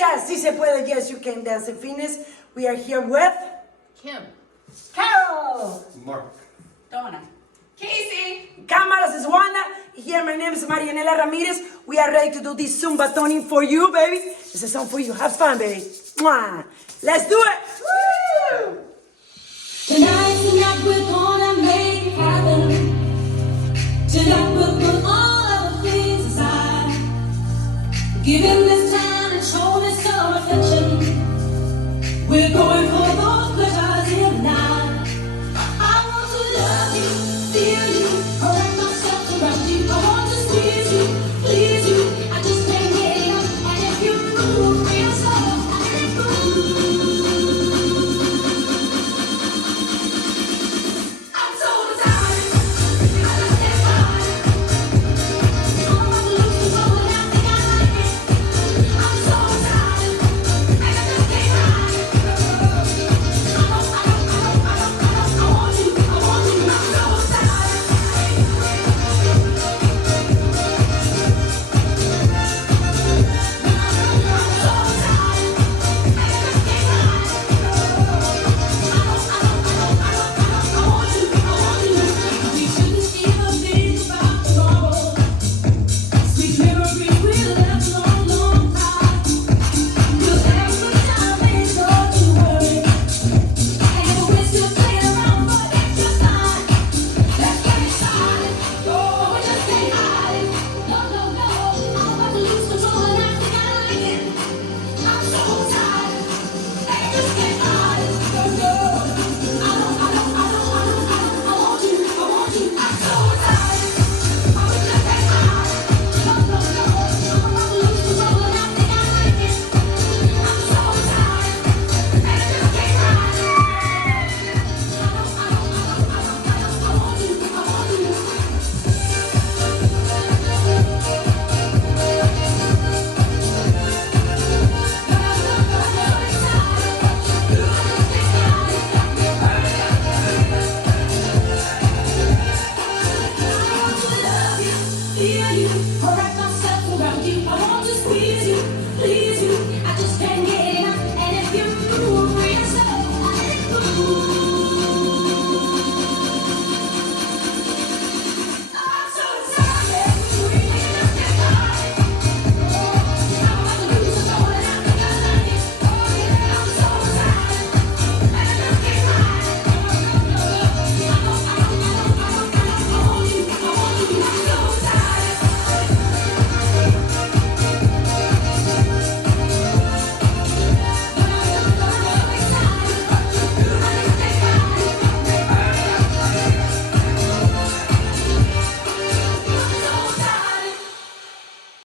días, sí se puede. Yes, you can dance in fitness. We are here with Kim. Carol. Mark. Donna. Casey. Cámaras is Wanda. Here, my name is Marianela Ramirez. We are ready to do this Zumba toning for you, baby. This is a song for you. Have fun, baby. Mwah. Let's do it. Woo! Tonight we're gonna make it happen. Tonight we'll put all of the things aside. Give him this time and show me some affection. We're going for